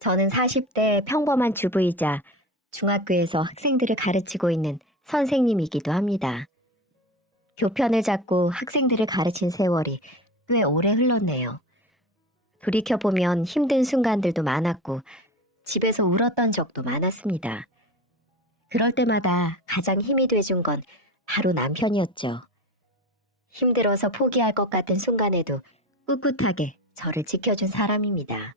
저는 40대 평범한 주부이자 중학교에서 학생들을 가르치고 있는 선생님이기도 합니다. 교편을 잡고 학생들을 가르친 세월이 꽤 오래 흘렀네요. 돌이켜보면 힘든 순간들도 많았고 집에서 울었던 적도 많았습니다. 그럴 때마다 가장 힘이 돼준 건 바로 남편이었죠. 힘들어서 포기할 것 같은 순간에도 꿋꿋하게 저를 지켜준 사람입니다.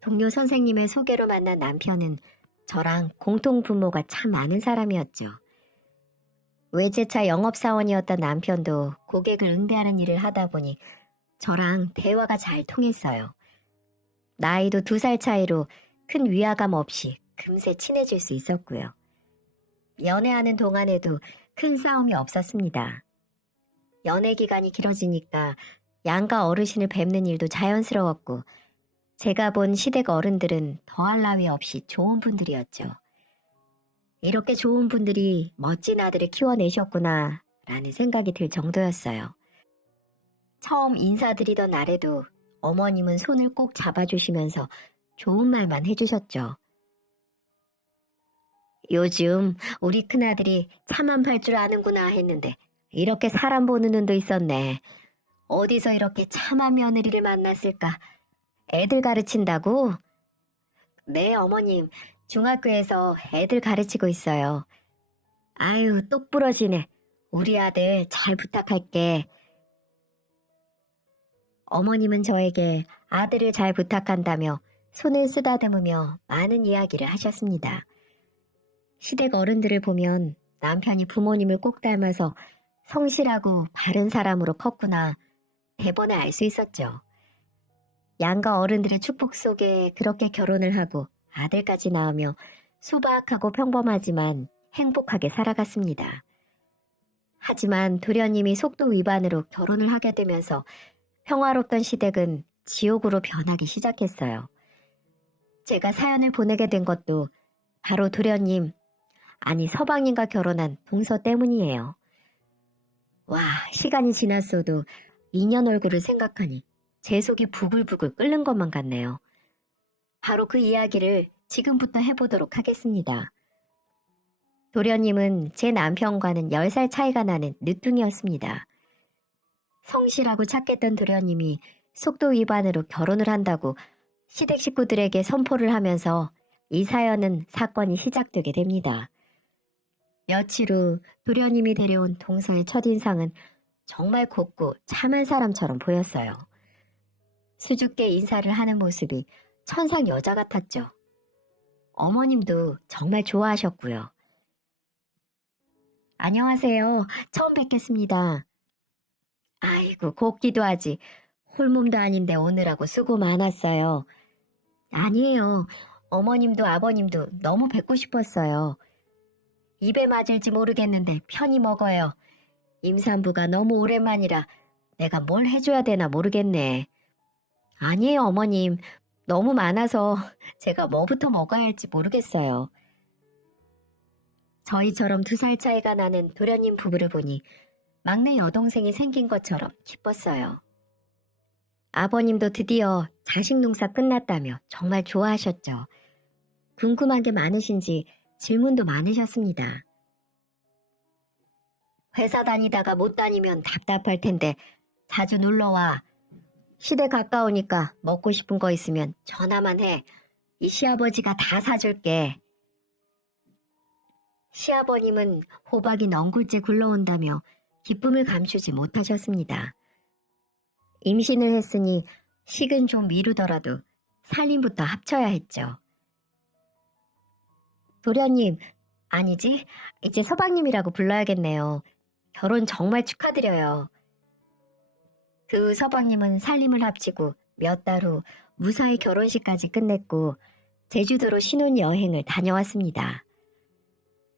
동료 선생님의 소개로 만난 남편은 저랑 공통 분모가 참 많은 사람이었죠. 외제차 영업사원이었던 남편도 고객을 응대하는 일을 하다 보니 저랑 대화가 잘 통했어요. 나이도 2살 차이로 큰 위화감 없이 금세 친해질 수 있었고요. 연애하는 동안에도 큰 싸움이 없었습니다. 연애 기간이 길어지니까 양가 어르신을 뵙는 일도 자연스러웠고 제가 본 시댁 어른들은 더할 나위 없이 좋은 분들이었죠. 이렇게 좋은 분들이 멋진 아들을 키워내셨구나 라는 생각이 들 정도였어요. 처음 인사드리던 날에도 어머님은 손을 꼭 잡아주시면서 좋은 말만 해주셨죠. 요즘 우리 큰아들이 차만 팔 줄 아는구나 했는데 이렇게 사람 보는 눈도 있었네. 어디서 이렇게 참한 며느리를 만났을까? 애들 가르친다고? 네, 어머님. 중학교에서 애들 가르치고 있어요. 아유, 똑부러지네. 우리 아들 잘 부탁할게. 어머님은 저에게 아들을 잘 부탁한다며 손을 쓰다듬으며 많은 이야기를 하셨습니다. 시댁 어른들을 보면 남편이 부모님을 꼭 닮아서 성실하고 바른 사람으로 컸구나 대번에 알 수 있었죠. 양가 어른들의 축복 속에 그렇게 결혼을 하고 아들까지 낳으며 소박하고 평범하지만 행복하게 살아갔습니다. 하지만 도련님이 속도 위반으로 결혼을 하게 되면서 평화롭던 시댁은 지옥으로 변하기 시작했어요. 제가 사연을 보내게 된 것도 바로 도련님, 아니 서방님과 결혼한 동서 때문이에요. 와, 시간이 지났어도 인연 얼굴을 생각하니 제 속이 부글부글 끓는 것만 같네요. 바로 그 이야기를 지금부터 해보도록 하겠습니다. 도련님은 제 남편과는 10살 차이가 나는 늦둥이였습니다. 성실하고 착했던 도련님이 속도 위반으로 결혼을 한다고 시댁 식구들에게 선포를 하면서 이 사건이 시작되게 됩니다. 며칠 후 도련님이 데려온 동서의 첫인상은 정말 곱고 참한 사람처럼 보였어요. 수줍게 인사를 하는 모습이 천상 여자 같았죠. 어머님도 정말 좋아하셨고요. 안녕하세요. 처음 뵙겠습니다. 아이고, 곱기도 하지. 홀몸도 아닌데 오느라고 수고 많았어요. 아니에요. 어머님도 아버님도 너무 뵙고 싶었어요. 입에 맞을지 모르겠는데 편히 먹어요. 임산부가 너무 오랜만이라 내가 뭘 해줘야 되나 모르겠네. 아니에요, 어머님. 너무 많아서 제가 뭐부터 먹어야 할지 모르겠어요. 저희처럼 2살 차이가 나는 도련님 부부를 보니 막내 여동생이 생긴 것처럼 기뻤어요. 아버님도 드디어 자식 농사 끝났다며 정말 좋아하셨죠. 궁금한 게 많으신지 질문도 많으셨습니다. 회사 다니다가 못 다니면 답답할 텐데 자주 놀러와. 시댁 가까우니까 먹고 싶은 거 있으면 전화만 해. 이 시아버지가 다 사줄게. 시아버님은 호박이 넝굴째 굴러온다며 기쁨을 감추지 못하셨습니다. 임신을 했으니 식은 좀 미루더라도 살림부터 합쳐야 했죠. 도련님, 아니지? 이제 서방님이라고 불러야겠네요. 결혼 정말 축하드려요. 그 서방님은 살림을 합치고 몇 달 후 무사히 결혼식까지 끝냈고 제주도로 신혼여행을 다녀왔습니다.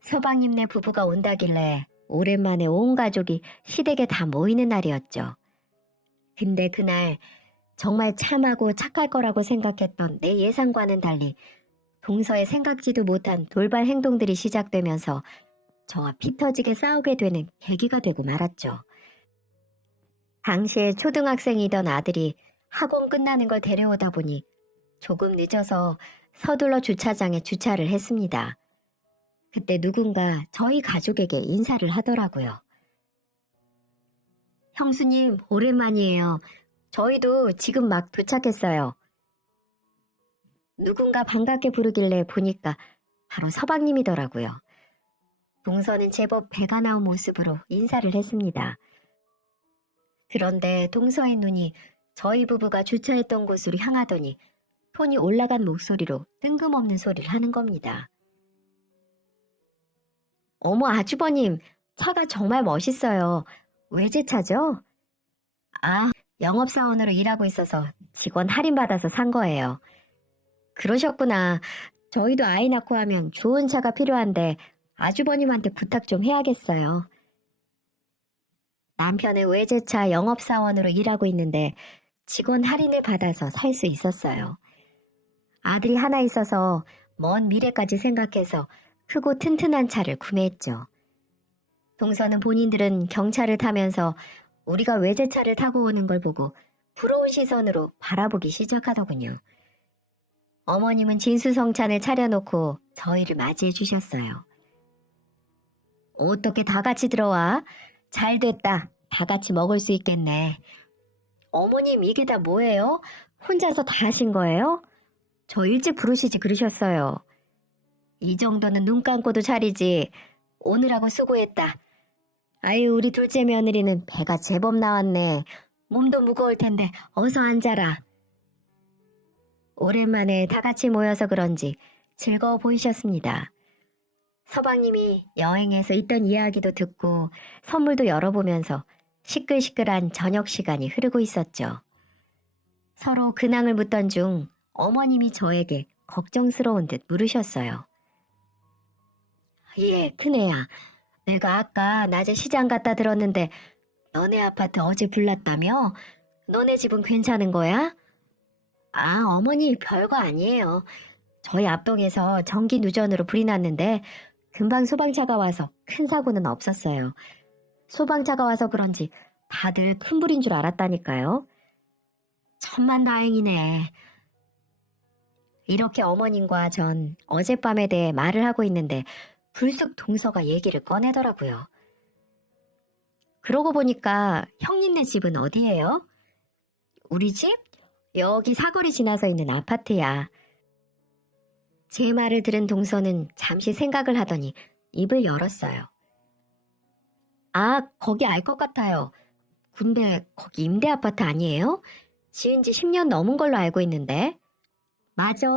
서방님네 부부가 온다길래 오랜만에 온 가족이 시댁에 다 모이는 날이었죠. 근데 그날 정말 참하고 착할 거라고 생각했던 내 예상과는 달리 동서의 생각지도 못한 돌발 행동들이 시작되면서 저와 피 터지게 싸우게 되는 계기가 되고 말았죠. 당시에 초등학생이던 아들이 학원 끝나는 걸 데려오다 보니 조금 늦어서 서둘러 주차장에 주차를 했습니다. 그때 누군가 저희 가족에게 인사를 하더라고요. 형수님, 오랜만이에요. 저희도 지금 막 도착했어요. 누군가 반갑게 부르길래 보니까 바로 서방님이더라고요. 동서는 제법 배가 나온 모습으로 인사를 했습니다. 그런데 동서의 눈이 저희 부부가 주차했던 곳으로 향하더니 톤이 올라간 목소리로 뜬금없는 소리를 하는 겁니다. 어머, 아주버님, 차가 정말 멋있어요. 외제차죠? 아, 영업사원으로 일하고 있어서 직원 할인받아서 산 거예요. 그러셨구나. 저희도 아이 낳고 하면 좋은 차가 필요한데 아주버님한테 부탁 좀 해야겠어요. 남편은 외제차 영업사원으로 일하고 있는데 직원 할인을 받아서 살 수 있었어요. 아들이 하나 있어서 먼 미래까지 생각해서 크고 튼튼한 차를 구매했죠. 동서는 본인들은 경차를 타면서 우리가 외제차를 타고 오는 걸 보고 부러운 시선으로 바라보기 시작하더군요. 어머님은 진수성찬을 차려놓고 저희를 맞이해 주셨어요. 어떻게 다 같이 들어와? 잘 됐다. 다 같이 먹을 수 있겠네. 어머님, 이게 다 뭐예요? 혼자서 다 하신 거예요? 저 일찍 부르시지 그러셨어요. 이 정도는 눈 감고도 차리지. 오늘하고 수고했다. 아유, 우리 둘째 며느리는 배가 제법 나왔네. 몸도 무거울 텐데 어서 앉아라. 오랜만에 다 같이 모여서 그런지 즐거워 보이셨습니다. 서방님이 여행에서 있던 이야기도 듣고 선물도 열어보면서 시끌시끌한 저녁 시간이 흐르고 있었죠. 서로 근황을 묻던 중 어머님이 저에게 걱정스러운 듯 물으셨어요. 예, 큰애야. 내가 아까 낮에 시장 갔다 들었는데 너네 아파트 어제 불났다며? 너네 집은 괜찮은 거야? 아, 어머니 별거 아니에요. 저희 앞동에서 전기 누전으로 불이 났는데 금방 소방차가 와서 큰 사고는 없었어요. 소방차가 와서 그런지 다들 큰 불인 줄 알았다니까요. 천만다행이네. 이렇게 어머님과 전 어젯밤에 대해 말을 하고 있는데 불쑥 동서가 얘기를 꺼내더라고요. 그러고 보니까 형님네 집은 어디예요? 우리 집? 여기 사거리 지나서 있는 아파트야. 제 말을 들은 동서는 잠시 생각을 하더니 입을 열었어요. 아, 거기 알 것 같아요. 근데 거기 임대 아파트 아니에요? 지은 지 10년 넘은 걸로 알고 있는데. 맞아.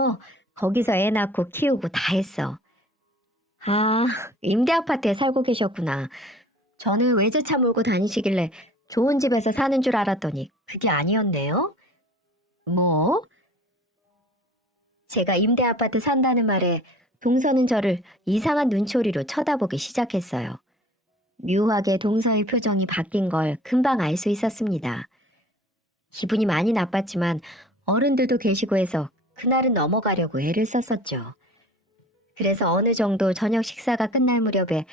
거기서 애 낳고 키우고 다 했어. 아, 임대 아파트에 살고 계셨구나. 저는 외제차 몰고 다니시길래 좋은 집에서 사는 줄 알았더니 그게 아니었네요. 뭐? 제가 임대 아파트 산다는 말에 동서는 저를 이상한 눈초리로 쳐다보기 시작했어요. 묘하게 동서의 표정이 바뀐 걸 금방 알 수 있었습니다. 기분이 많이 나빴지만 어른들도 계시고 해서 그날은 넘어가려고 애를 썼었죠. 그래서 어느 정도 저녁 식사가 끝날 무렵에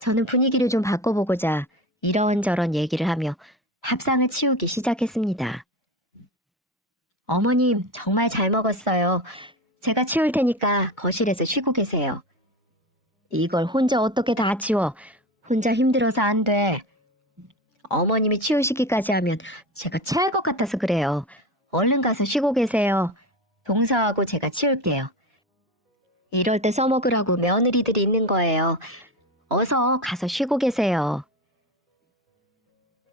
저는 분위기를 좀 바꿔보고자 이런저런 얘기를 하며 밥상을 치우기 시작했습니다. 어머님, 정말 잘 먹었어요. 제가 치울 테니까 거실에서 쉬고 계세요. 이걸 혼자 어떻게 다 치워? 혼자 힘들어서 안 돼. 어머님이 치우시기까지 하면 제가 체할 것 같아서 그래요. 얼른 가서 쉬고 계세요. 동서하고 제가 치울게요. 이럴 때 써먹으라고 며느리들이 있는 거예요. 어서 가서 쉬고 계세요.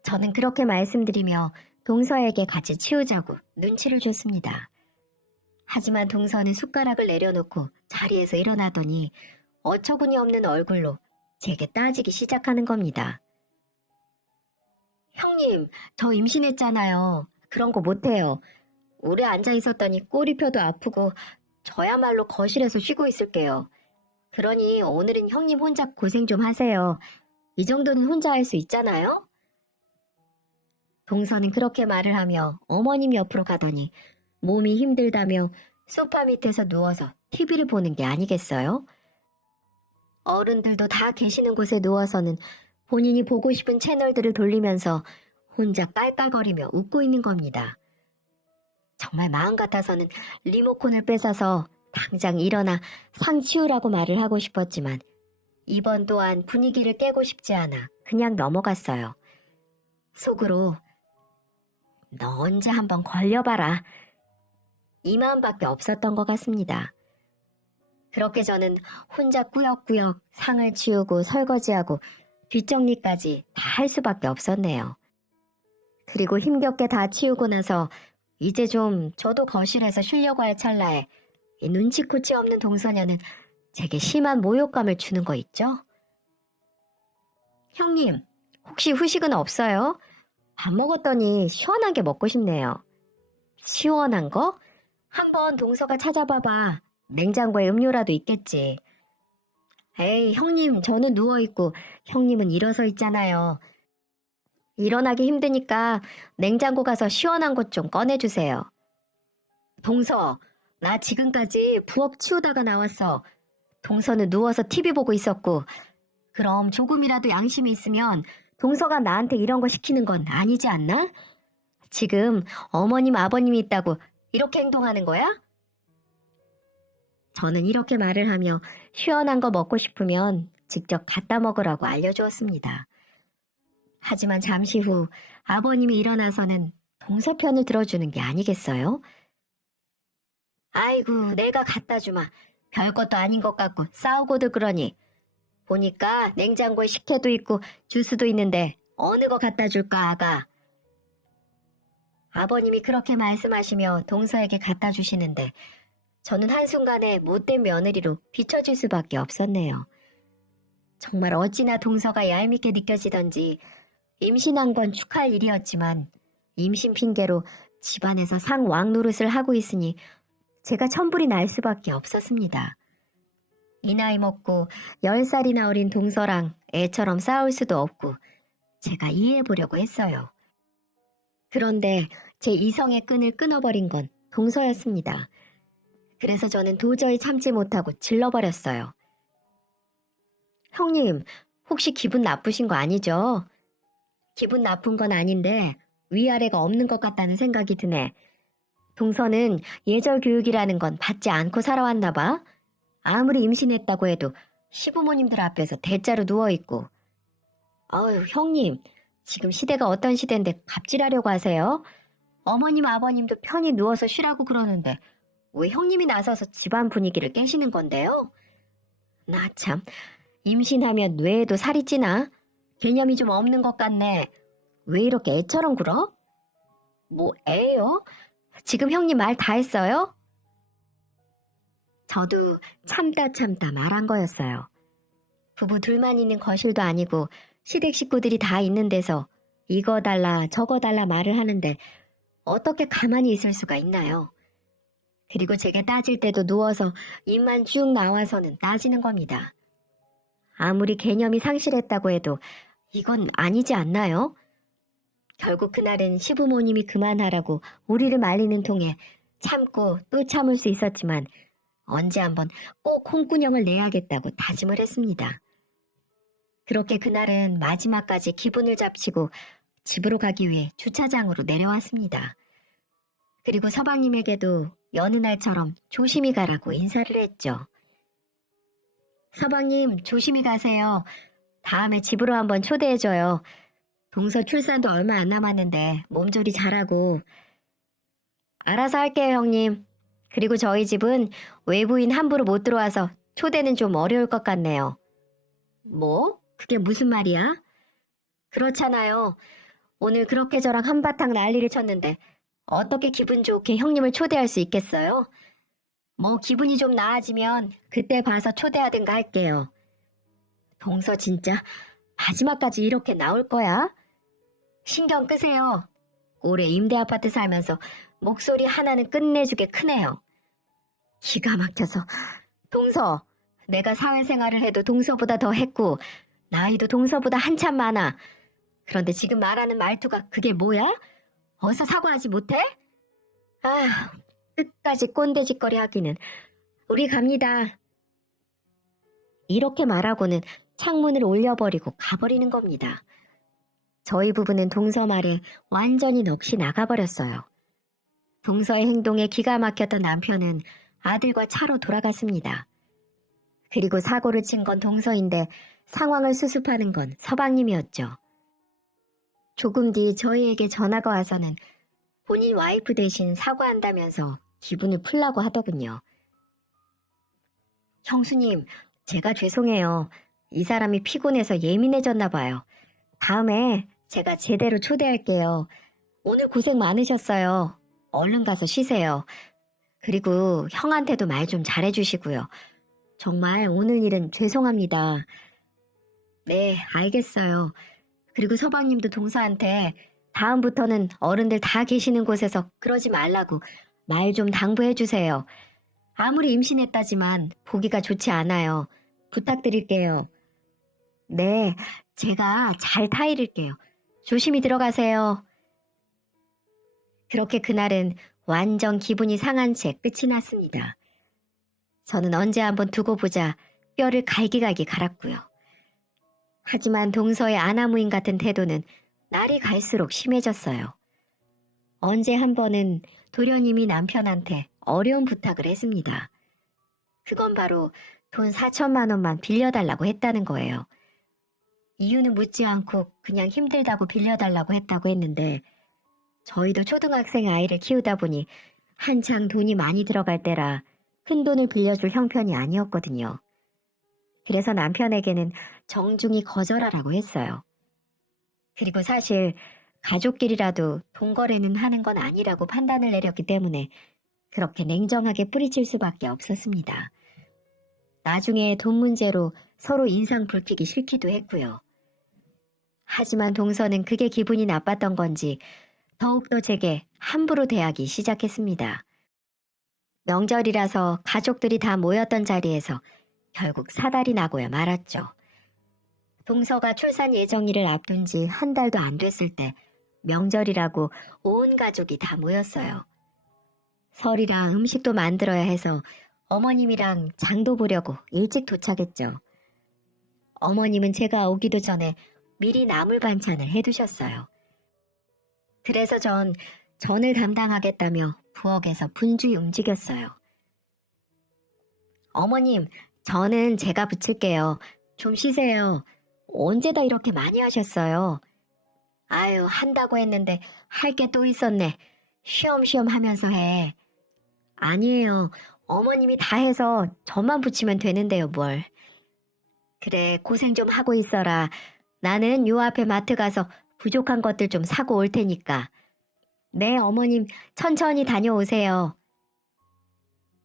저는 그렇게 말씀드리며 동서에게 같이 치우자고 눈치를 줬습니다. 하지만 동서는 숟가락을 내려놓고 자리에서 일어나더니 어처구니 없는 얼굴로 제게 따지기 시작하는 겁니다. 형님, 저 임신했잖아요. 그런 거 못해요. 오래 앉아 있었더니 꼬리뼈도 아프고 저야말로 거실에서 쉬고 있을게요. 그러니 오늘은 형님 혼자 고생 좀 하세요. 이 정도는 혼자 할 수 있잖아요? 동서는 그렇게 말을 하며 어머님 옆으로 가더니 몸이 힘들다며 소파 밑에서 누워서 TV를 보는 게 아니겠어요? 어른들도 다 계시는 곳에 누워서는 본인이 보고 싶은 채널들을 돌리면서 혼자 깔깔거리며 웃고 있는 겁니다. 정말 마음 같아서는 리모컨을 뺏어서 당장 일어나 상 치우라고 말을 하고 싶었지만 이번 또한 분위기를 깨고 싶지 않아 그냥 넘어갔어요. 속으로 너 언제 한번 걸려봐라. 이 마음밖에 없었던 것 같습니다. 그렇게 저는 혼자 꾸역꾸역 상을 치우고 설거지하고 뒷정리까지 다 할 수밖에 없었네요. 그리고 힘겹게 다 치우고 나서 이제 좀 저도 거실에서 쉬려고 할 찰나에 이 눈치코치 없는 동서녀는 제게 심한 모욕감을 주는 거 있죠? 형님, 혹시 후식은 없어요? 밥 먹었더니 시원한 게 먹고 싶네요. 시원한 거? 한번 동서가 찾아봐봐. 냉장고에 음료라도 있겠지. 에이, 형님, 저는 누워있고 형님은 일어서 있잖아요. 일어나기 힘드니까 냉장고 가서 시원한 것 좀 꺼내주세요. 동서, 나 지금까지 부엌 치우다가 나왔어. 동서는 누워서 TV 보고 있었고, 그럼 조금이라도 양심이 있으면 동서가 나한테 이런 거 시키는 건 아니지 않나? 지금 어머님, 아버님이 있다고 이렇게 행동하는 거야? 저는 이렇게 말을 하며 시원한 거 먹고 싶으면 직접 갖다 먹으라고 알려주었습니다. 하지만 잠시 후 아버님이 일어나서는 동서 편을 들어주는 게 아니겠어요? 아이고, 내가 갖다 주마. 별것도 아닌 것 같고 싸우고들 그러니. 보니까 냉장고에 식혜도 있고 주스도 있는데 어느 거 갖다 줄까, 아가? 아버님이 그렇게 말씀하시며 동서에게 갖다 주시는데 저는 한순간에 못된 며느리로 비춰질 수밖에 없었네요. 정말 어찌나 동서가 얄밉게 느껴지던지 임신한 건 축하할 일이었지만 임신 핑계로 집안에서 상왕 노릇을 하고 있으니 제가 천불이 날 수밖에 없었습니다. 이 나이 먹고 10살이나 어린 동서랑 애처럼 싸울 수도 없고 제가 이해해보려고 했어요. 그런데 제 이성의 끈을 끊어버린 건 동서였습니다. 그래서 저는 도저히 참지 못하고 질러버렸어요. 형님, 혹시 기분 나쁘신 거 아니죠? 기분 나쁜 건 아닌데 위아래가 없는 것 같다는 생각이 드네. 동서는 예절 교육이라는 건 받지 않고 살아왔나 봐. 아무리 임신했다고 해도 시부모님들 앞에서 대자로 누워있고. 아유, 형님, 지금 시대가 어떤 시대인데 갑질하려고 하세요? 어머님, 아버님도 편히 누워서 쉬라고 그러는데 왜 형님이 나서서 집안 분위기를 깨시는 건데요? 나 참, 임신하면 뇌에도 살이 찌나? 개념이 좀 없는 것 같네. 왜 이렇게 애처럼 굴어? 뭐 애요? 지금 형님 말 다 했어요? 저도 참다 말한 거였어요. 부부 둘만 있는 거실도 아니고 시댁 식구들이 다 있는 데서 이거 달라 저거 달라 말을 하는데 어떻게 가만히 있을 수가 있나요? 그리고 제게 따질 때도 누워서 입만 쭉 나와서는 따지는 겁니다. 아무리 개념이 상실했다고 해도 이건 아니지 않나요? 결국 그날은 시부모님이 그만하라고 우리를 말리는 통에 참고 또 참을 수 있었지만 언제 한번 꼭 홍군형을 내야겠다고 다짐을 했습니다. 그렇게 그날은 마지막까지 기분을 잡치고 집으로 가기 위해 주차장으로 내려왔습니다. 그리고 서방님에게도 여느 날처럼 조심히 가라고 인사를 했죠. 서방님, 조심히 가세요. 다음에 집으로 한번 초대해줘요. 동서 출산도 얼마 안 남았는데 몸조리 잘하고. 알아서 할게요, 형님. 그리고 저희 집은 외부인 함부로 못 들어와서 초대는 좀 어려울 것 같네요. 뭐? 그게 무슨 말이야? 그렇잖아요. 오늘 그렇게 저랑 한바탕 난리를 쳤는데 어떻게 기분 좋게 형님을 초대할 수 있겠어요? 뭐 기분이 좀 나아지면 그때 봐서 초대하든가 할게요. 동서 진짜 마지막까지 이렇게 나올 거야? 신경 끄세요. 올해 임대 아파트 살면서 목소리 하나는 끝내주게 크네요. 기가 막혀서. 동서, 내가 사회생활을 해도 동서보다 더 했고 나이도 동서보다 한참 많아. 그런데 지금 말하는 말투가 그게 뭐야? 어서 사과하지 못해? 아, 끝까지 꼰대짓거리 하기는. 우리 갑니다. 이렇게 말하고는 창문을 올려버리고 가버리는 겁니다. 저희 부부는 동서 말에 완전히 넋이 나가버렸어요. 동서의 행동에 기가 막혔던 남편은 아들과 차로 돌아갔습니다. 그리고 사고를 친 건 동서인데 상황을 수습하는 건 서방님이었죠. 조금 뒤 저희에게 전화가 와서는 본인 와이프 대신 사과한다면서 기분을 풀라고 하더군요. 형수님, 제가 죄송해요. 이 사람이 피곤해서 예민해졌나 봐요. 다음에 제가 제대로 초대할게요. 오늘 고생 많으셨어요. 얼른 가서 쉬세요. 그리고 형한테도 말 좀 잘해주시고요. 정말 오늘 일은 죄송합니다. 네, 알겠어요. 그리고 서방님도 동서한테 다음부터는 어른들 다 계시는 곳에서 그러지 말라고 말 좀 당부해 주세요. 아무리 임신했다지만 보기가 좋지 않아요. 부탁드릴게요. 네, 제가 잘 타이를게요. 조심히 들어가세요. 그렇게 그날은 완전 기분이 상한 채 끝이 났습니다. 저는 언제 한번 두고 보자 뼈를 갈기갈기 갈았고요. 하지만 동서의 아나무인 같은 태도는 날이 갈수록 심해졌어요. 언제 한 번은 도련님이 남편한테 어려운 부탁을 했습니다. 그건 바로 돈 4천만 원만 빌려달라고 했다는 거예요. 이유는 묻지 않고 그냥 힘들다고 빌려달라고 했다고 했는데 저희도 초등학생 아이를 키우다 보니 한창 돈이 많이 들어갈 때라 큰 돈을 빌려줄 형편이 아니었거든요. 그래서 남편에게는 정중히 거절하라고 했어요. 그리고 사실 가족끼리라도 돈 거래는 하는 건 아니라고 판단을 내렸기 때문에 그렇게 냉정하게 뿌리칠 수밖에 없었습니다. 나중에 돈 문제로 서로 인상 붉히기 싫기도 했고요. 하지만 동서는 그게 기분이 나빴던 건지 더욱더 제게 함부로 대하기 시작했습니다. 명절이라서 가족들이 다 모였던 자리에서 결국 사달이 나고야 말았죠. 동서가 출산 예정일을 앞둔 지 한 달도 안 됐을 때 명절이라고 온 가족이 다 모였어요. 설이라 음식도 만들어야 해서 어머님이랑 장도 보려고 일찍 도착했죠. 어머님은 제가 오기도 전에 미리 나물 반찬을 해두셨어요. 그래서 전 전을 담당하겠다며 부엌에서 분주히 움직였어요. 어머님, 저는 제가 부칠게요. 좀 쉬세요. 언제 다 이렇게 많이 하셨어요? 아유, 한다고 했는데 할 게 또 있었네. 쉬엄쉬엄 하면서 해. 아니에요. 어머님이 다 해서 저만 붙이면 되는데요, 뭘. 그래, 고생 좀 하고 있어라. 나는 요 앞에 마트 가서 부족한 것들 좀 사고 올 테니까. 네, 어머님, 천천히 다녀오세요.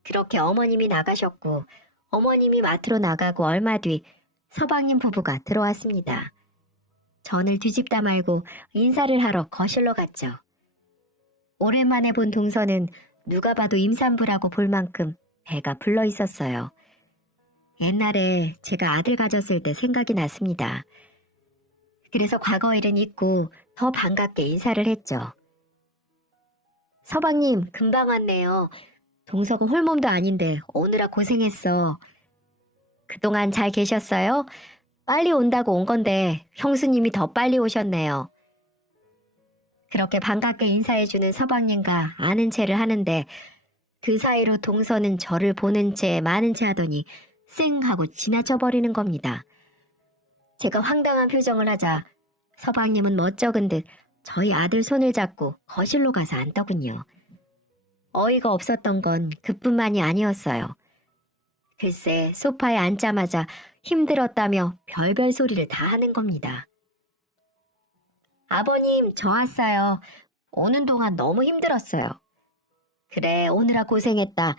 그렇게 어머님이 나가셨고, 어머님이 마트로 나가고 얼마 뒤 서방님 부부가 들어왔습니다. 전을 뒤집다 말고 인사를 하러 거실로 갔죠. 오랜만에 본 동서는 누가 봐도 임산부라고 볼 만큼 배가 불러 있었어요. 옛날에 제가 아들 가졌을 때 생각이 났습니다. 그래서 과거 일은 잊고 더 반갑게 인사를 했죠. 서방님, 금방 왔네요. 동서가 홀몸도 아닌데 오느라 고생했어. 그동안 잘 계셨어요? 빨리 온다고 온 건데 형수님이 더 빨리 오셨네요. 그렇게 반갑게 인사해주는 서방님과 아는 체를 하는데 그 사이로 동서는 저를 보는 채 마는 채 하더니 쌩 하고 지나쳐버리는 겁니다. 제가 황당한 표정을 하자 서방님은 멋쩍은 듯 저희 아들 손을 잡고 거실로 가서 앉더군요. 어이가 없었던 건 그뿐만이 아니었어요. 글쎄 소파에 앉자마자 힘들었다며 별별 소리를 다 하는 겁니다. 아버님, 저 왔어요. 오는 동안 너무 힘들었어요. 그래, 오느라 고생했다.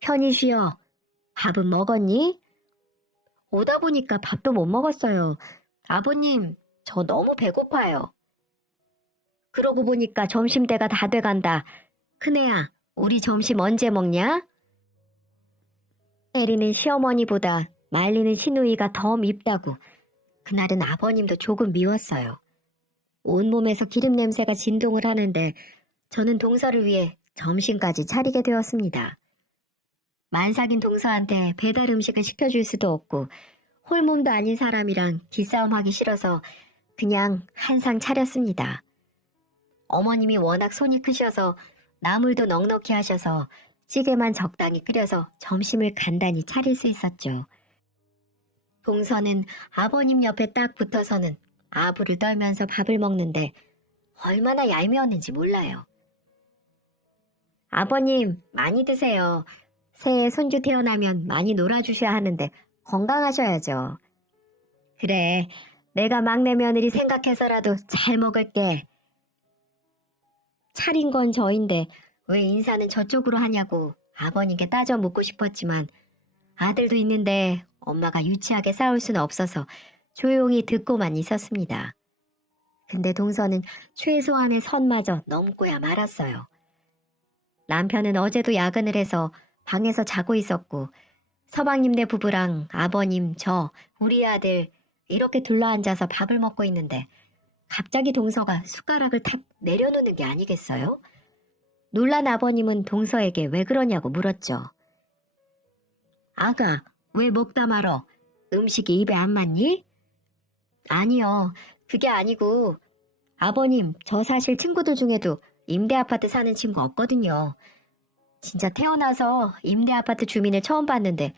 편히 쉬어. 밥은 먹었니? 오다 보니까 밥도 못 먹었어요. 아버님, 저 너무 배고파요. 그러고 보니까 점심때가 다 돼간다. 큰애야, 우리 점심 언제 먹냐? 때리는 시어머니보다 말리는 시누이가 더 밉다고. 그날은 아버님도 조금 미웠어요. 온몸에서 기름 냄새가 진동을 하는데 저는 동서를 위해 점심까지 차리게 되었습니다. 만삭인 동서한테 배달 음식을 시켜줄 수도 없고 홀몸도 아닌 사람이랑 기싸움하기 싫어서 그냥 한 상 차렸습니다. 어머님이 워낙 손이 크셔서 나물도 넉넉히 하셔서 찌개만 적당히 끓여서 점심을 간단히 차릴 수 있었죠. 동서는 아버님 옆에 딱 붙어서는 아부를 떨면서 밥을 먹는데 얼마나 얄미웠는지 몰라요. 아버님, 많이 드세요. 새해 손주 태어나면 많이 놀아주셔야 하는데 건강하셔야죠. 그래, 내가 막내 며느리 생각해서라도 잘 먹을게. 차린 건 저인데 왜 인사는 저쪽으로 하냐고 아버님께 따져 묻고 싶었지만 아들도 있는데 엄마가 유치하게 싸울 수는 없어서 조용히 듣고만 있었습니다. 근데 동서는 최소한의 선마저 넘고야 말았어요. 남편은 어제도 야근을 해서 방에서 자고 있었고 서방님네 부부랑 아버님, 저, 우리 아들 이렇게 둘러앉아서 밥을 먹고 있는데 갑자기 동서가 숟가락을 탁 내려놓는 게 아니겠어요? 놀란 아버님은 동서에게 왜 그러냐고 물었죠. 아가, 왜 먹다 말어? 음식이 입에 안 맞니? 아니요, 그게 아니고 아버님, 저 사실 친구들 중에도 임대 아파트 사는 친구 없거든요. 진짜 태어나서 임대 아파트 주민을 처음 봤는데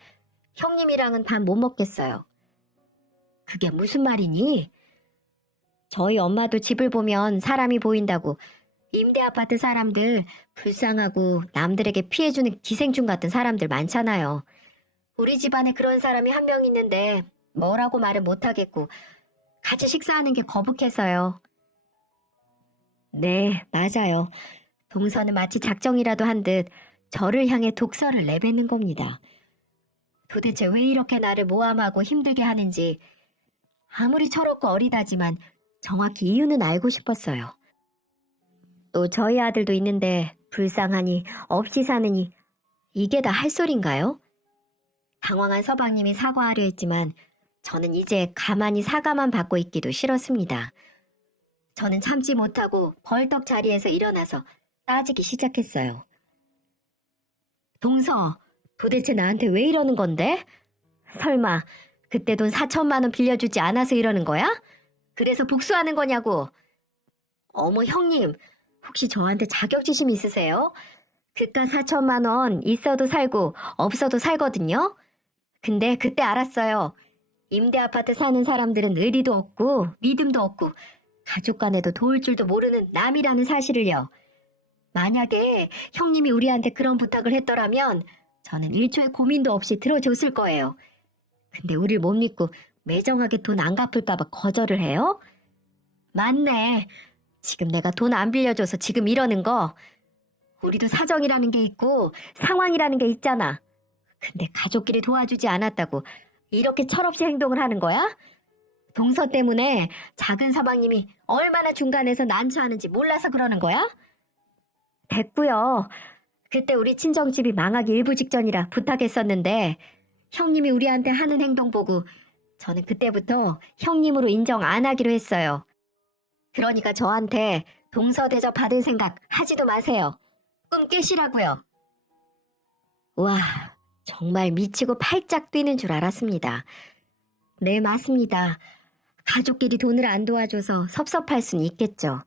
형님이랑은 밥 못 먹겠어요. 그게 무슨 말이니? 저희 엄마도 집을 보면 사람이 보인다고 임대 아파트 사람들 불쌍하고 남들에게 피해주는 기생충 같은 사람들 많잖아요. 우리 집안에 그런 사람이 한 명 있는데 뭐라고 말을 못하겠고 같이 식사하는 게 거북해서요. 네, 맞아요. 동서는 마치 작정이라도 한 듯 저를 향해 독설을 내뱉는 겁니다. 도대체 왜 이렇게 나를 모함하고 힘들게 하는지 아무리 철없고 어리다지만 정확히 이유는 알고 싶었어요. 또 저희 아들도 있는데 불쌍하니 없이 사느니 이게 다 할 소린가요? 당황한 서방님이 사과하려 했지만 저는 이제 가만히 사과만 받고 있기도 싫었습니다. 저는 참지 못하고 벌떡 자리에서 일어나서 따지기 시작했어요. 동서, 도대체 나한테 왜 이러는 건데? 설마 그때 돈 4천만 원 빌려주지 않아서 이러는 거야? 그래서 복수하는 거냐고. 어머 형님, 혹시 저한테 자격지심 있으세요? 그깟 4천만 원 있어도 살고 없어도 살거든요. 근데 그때 알았어요. 임대 아파트 사는 사람들은 의리도 없고 믿음도 없고 가족 간에도 도울 줄도 모르는 남이라는 사실을요. 만약에 형님이 우리한테 그런 부탁을 했더라면 저는 1초의 고민도 없이 들어줬을 거예요. 근데 우릴 못 믿고 매정하게 돈 안 갚을까봐 거절을 해요? 맞네. 지금 내가 돈 안 빌려줘서 지금 이러는 거. 우리도 사정이라는 게 있고 상황이라는 게 있잖아. 근데 가족끼리 도와주지 않았다고 이렇게 철없이 행동을 하는 거야? 동서 때문에 작은 서방님이 얼마나 중간에서 난처하는지 몰라서 그러는 거야? 됐고요. 그때 우리 친정집이 망하기 일부 직전이라 부탁했었는데 형님이 우리한테 하는 행동 보고 저는 그때부터 형님으로 인정 안 하기로 했어요. 그러니까 저한테 동서 대접 받을 생각 하지도 마세요. 꿈 깨시라고요. 와, 정말 미치고 팔짝 뛰는 줄 알았습니다. 네, 맞습니다. 가족끼리 돈을 안 도와줘서 섭섭할 순 있겠죠.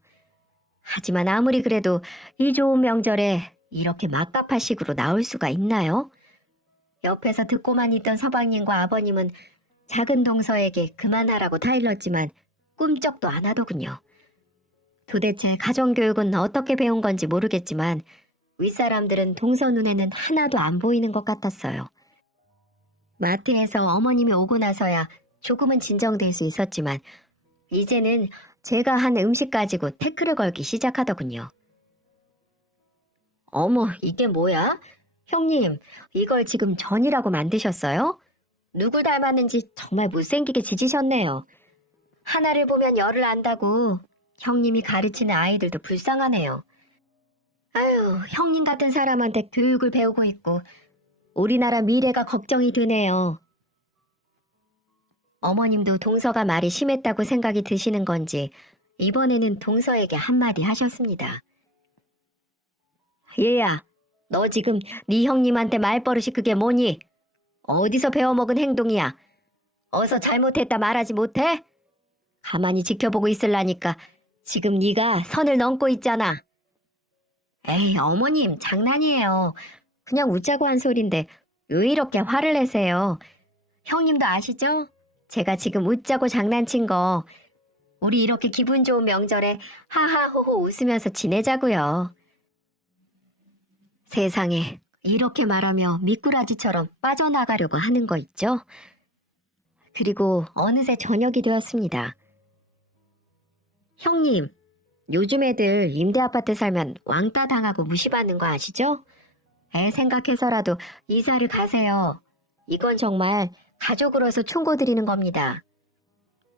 하지만 아무리 그래도 이 좋은 명절에 이렇게 막갑할 식으로 나올 수가 있나요? 옆에서 듣고만 있던 서방님과 아버님은 작은 동서에게 그만하라고 타일렀지만 꿈쩍도 안 하더군요. 도대체 가정교육은 어떻게 배운 건지 모르겠지만 윗사람들은 동서 눈에는 하나도 안 보이는 것 같았어요. 마트에서 어머님이 오고 나서야 조금은 진정될 수 있었지만 이제는 제가 한 음식 가지고 태클을 걸기 시작하더군요. 어머, 이게 뭐야? 형님, 이걸 지금 전이라고 만드셨어요? 누굴 닮았는지 정말 못생기게 지지셨네요. 하나를 보면 열을 안다고 형님이 가르치는 아이들도 불쌍하네요. 아유, 형님 같은 사람한테 교육을 배우고 있고 우리나라 미래가 걱정이 되네요. 어머님도 동서가 말이 심했다고 생각이 드시는 건지 이번에는 동서에게 한마디 하셨습니다. 얘야, 너 지금 네 형님한테 말버릇이 그게 뭐니? 어디서 배워먹은 행동이야? 어서 잘못했다 말하지 못해? 가만히 지켜보고 있을라니까 지금 네가 선을 넘고 있잖아. 에이, 어머님, 장난이에요. 그냥 웃자고 한 소린데 왜 이렇게 화를 내세요? 형님도 아시죠? 제가 지금 웃자고 장난친 거. 우리 이렇게 기분 좋은 명절에 하하호호 웃으면서 지내자고요. 세상에, 이렇게 말하며 미꾸라지처럼 빠져나가려고 하는 거 있죠? 그리고 어느새 저녁이 되었습니다. 형님, 요즘 애들 임대아파트 살면 왕따 당하고 무시받는 거 아시죠? 애 생각해서라도 이사를 가세요. 이건 정말 가족으로서 충고드리는 겁니다.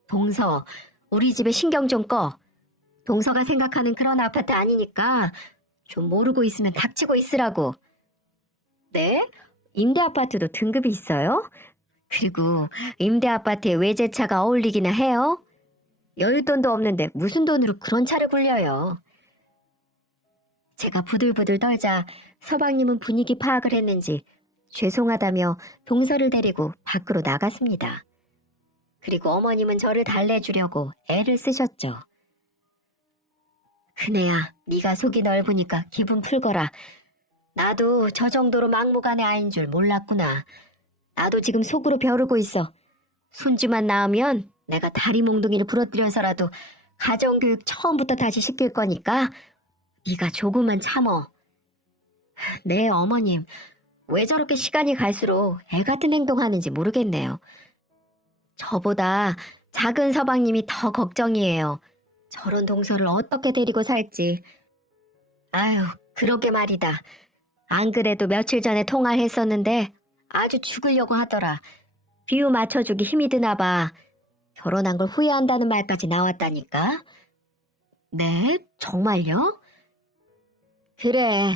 동서, 우리 집에 신경 좀 꺼. 동서가 생각하는 그런 아파트 아니니까 좀 모르고 있으면 닥치고 있으라고. 네? 임대아파트도 등급이 있어요? 그리고 임대아파트에 외제차가 어울리기나 해요? 여윳돈도 없는데 무슨 돈으로 그런 차를 굴려요? 제가 부들부들 떨자 서방님은 분위기 파악을 했는지 죄송하다며 동서를 데리고 밖으로 나갔습니다. 그리고 어머님은 저를 달래주려고 애를 쓰셨죠. 큰애야, 네가 속이 넓으니까 기분 풀거라. 나도 저 정도로 막무가내 아인 줄 몰랐구나. 나도 지금 속으로 벼르고 있어. 손주만 낳으면 내가 다리 몽둥이를 부러뜨려서라도 가정교육 처음부터 다시 시킬 거니까 네가 조금만 참어. 네, 어머님. 왜 저렇게 시간이 갈수록 애 같은 행동하는지 모르겠네요. 저보다 작은 서방님이 더 걱정이에요. 저런 동서를 어떻게 데리고 살지. 아유, 그러게 말이다. 안 그래도 며칠 전에 통화를 했었는데 아주 죽으려고 하더라. 비유 맞춰주기 힘이 드나 봐. 결혼한 걸 후회한다는 말까지 나왔다니까. 네? 정말요? 그래.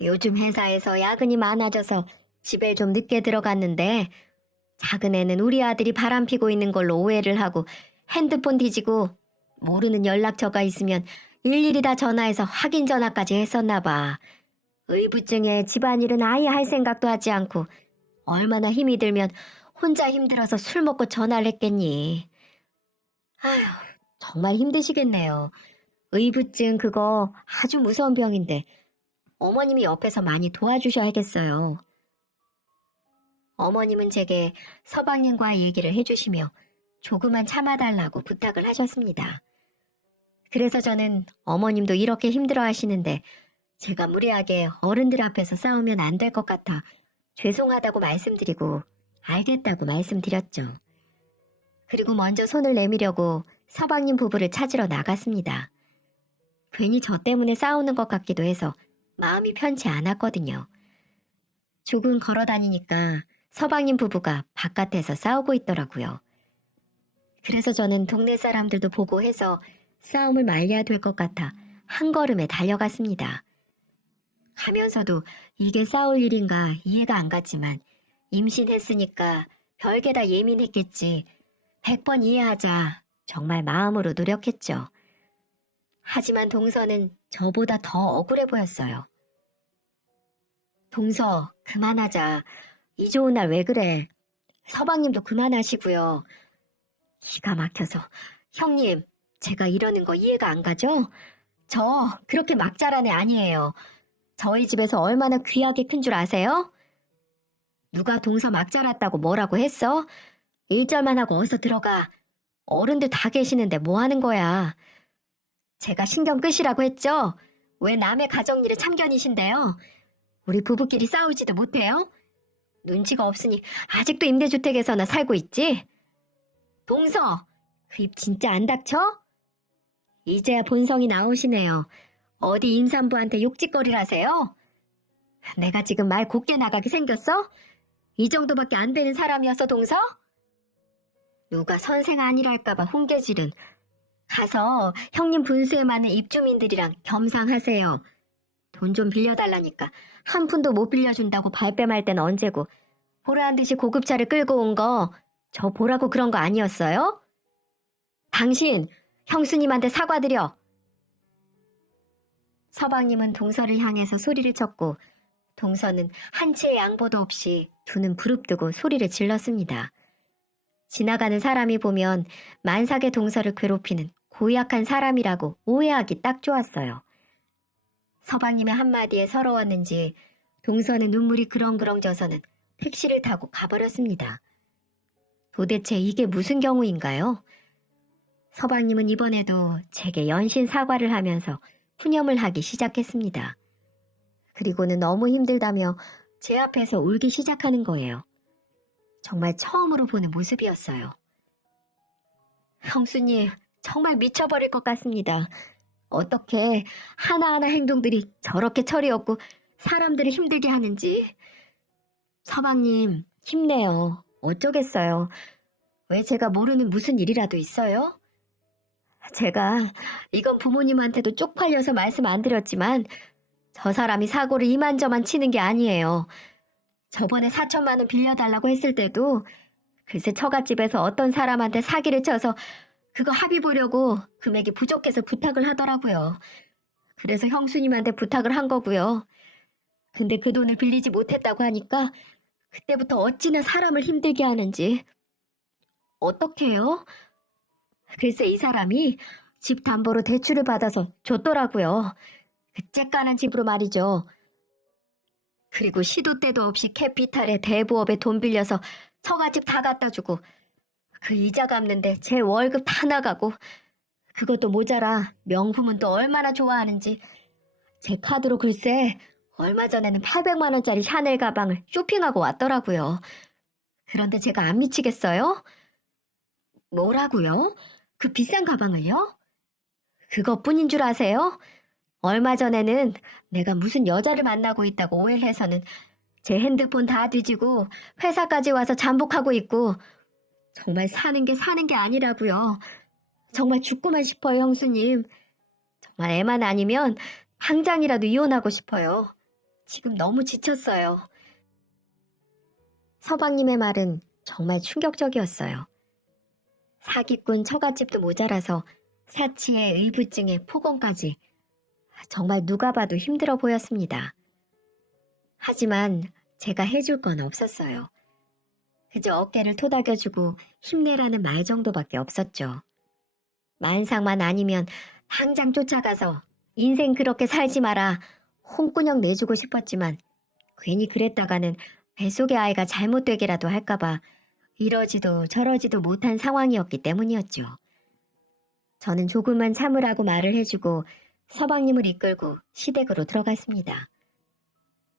요즘 회사에서 야근이 많아져서 집에 좀 늦게 들어갔는데 작은 애는 우리 아들이 바람 피고 있는 걸로 오해를 하고 핸드폰 뒤지고 모르는 연락처가 있으면 일일이 다 전화해서 확인 전화까지 했었나 봐. 의부증에 집안일은 아예 할 생각도 하지 않고 얼마나 힘이 들면 혼자 힘들어서 술 먹고 전화를 했겠니. 아휴, 정말 힘드시겠네요. 의부증 그거 아주 무서운 병인데 어머님이 옆에서 많이 도와주셔야겠어요. 어머님은 제게 서방님과 얘기를 해주시며 조금만 참아달라고 부탁을 하셨습니다. 그래서 저는 어머님도 이렇게 힘들어 하시는데 제가 무리하게 어른들 앞에서 싸우면 안 될 것 같아 죄송하다고 말씀드리고 알겠다고 말씀드렸죠. 그리고 먼저 손을 내미려고 서방님 부부를 찾으러 나갔습니다. 괜히 저 때문에 싸우는 것 같기도 해서 마음이 편치 않았거든요. 조금 걸어 다니니까 서방님 부부가 바깥에서 싸우고 있더라고요. 그래서 저는 동네 사람들도 보고 해서 싸움을 말려야 될 것 같아 한 걸음에 달려갔습니다. 가면서도 이게 싸울 일인가 이해가 안 갔지만 임신했으니까 별게 다 예민했겠지. 100번 이해하자 정말 마음으로 노력했죠. 하지만 동서는 저보다 더 억울해 보였어요. 동서, 그만하자. 이 좋은 날 왜 그래? 서방님도 그만하시고요. 기가 막혀서. 형님, 제가 이러는 거 이해가 안 가죠? 저 그렇게 막 자란 애 아니에요. 저희 집에서 얼마나 귀하게 큰 줄 아세요? 누가 동서 막 자랐다고 뭐라고 했어? 1절만 하고 어서 들어가. 어른들 다 계시는데 뭐 하는 거야? 제가 신경 끄시라고 했죠? 왜 남의 가정일에 참견이신데요? 우리 부부끼리 싸우지도 못해요? 눈치가 없으니 아직도 임대주택에서나 살고 있지? 동서, 그 입 진짜 안 닥쳐? 이제야 본성이 나오시네요. 어디 임산부한테 욕짓거리를 하세요? 내가 지금 말 곱게 나가게 생겼어? 이 정도밖에 안 되는 사람이었어, 동서? 누가 선생 아니랄까봐 훈계질은. 가서 형님 분수에 맞는 입주민들이랑 겸상하세요. 돈 좀 빌려달라니까 한 푼도 못 빌려준다고 발뺌할 땐 언제고 보라한 듯이 고급차를 끌고 온 거 저 보라고 그런 거 아니었어요? 당신 형수님한테 사과드려. 서방님은 동서를 향해서 소리를 쳤고 동서는 한치의 양보도 없이 두 눈 부릅뜨고 소리를 질렀습니다. 지나가는 사람이 보면 만삭의 동서를 괴롭히는 고약한 사람이라고 오해하기 딱 좋았어요. 서방님의 한마디에 서러웠는지 동선의 눈물이 그렁그렁 져서는 택시를 타고 가버렸습니다. 도대체 이게 무슨 경우인가요? 서방님은 이번에도 제게 연신 사과를 하면서 푸념을 하기 시작했습니다. 그리고는 너무 힘들다며 제 앞에서 울기 시작하는 거예요. 정말 처음으로 보는 모습이었어요. 형수님, 정말 미쳐버릴 것 같습니다. 어떻게 하나하나 행동들이 저렇게 철이 없고 사람들을 힘들게 하는지. 서방님, 힘내요. 어쩌겠어요. 왜 제가 모르는 무슨 일이라도 있어요? 제가 이건 부모님한테도 쪽팔려서 말씀 안 드렸지만 저 사람이 사고를 이만저만 치는 게 아니에요. 저번에 4천만 원 빌려달라고 했을 때도 글쎄 처갓집에서 어떤 사람한테 사기를 쳐서 그거 합의 보려고 금액이 부족해서 부탁을 하더라고요. 그래서 형수님한테 부탁을 한 거고요. 근데 그 돈을 빌리지 못했다고 하니까 그때부터 어찌나 사람을 힘들게 하는지. 어떻게 해요? 글쎄 이 사람이 집 담보로 대출을 받아서 줬더라고요. 그 째까는 집으로 말이죠. 그리고 시도 때도 없이 캐피탈에 대부업에 돈 빌려서 처갓집 다 갖다 주고 그 이자 갚는데 제 월급 다 나가고 그것도 모자라 명품은 또 얼마나 좋아하는지 제 카드로 글쎄 얼마 전에는 800만 원짜리 샤넬 가방을 쇼핑하고 왔더라고요. 그런데 제가 안 미치겠어요? 뭐라고요? 그 비싼 가방을요? 그것뿐인 줄 아세요? 얼마 전에는 내가 무슨 여자를 만나고 있다고 오해를 해서는 제 핸드폰 다 뒤지고 회사까지 와서 잠복하고 있고 정말 사는 게 아니라고요. 정말 죽고만 싶어요, 형수님. 정말 애만 아니면 당장이라도 이혼하고 싶어요. 지금 너무 지쳤어요. 서방님의 말은 정말 충격적이었어요. 사기꾼 처갓집도 모자라서 사치에 의부증에 폭언까지 정말 누가 봐도 힘들어 보였습니다. 하지만 제가 해줄 건 없었어요. 그저 어깨를 토닥여주고 힘내라는 말 정도밖에 없었죠. 만상만 아니면 당장 쫓아가서 인생 그렇게 살지 마라 홍군형 내주고 싶었지만 괜히 그랬다가는 뱃속의 아이가 잘못되기라도 할까봐 이러지도 저러지도 못한 상황이었기 때문이었죠. 저는 조금만 참으라고 말을 해주고 서방님을 이끌고 시댁으로 들어갔습니다.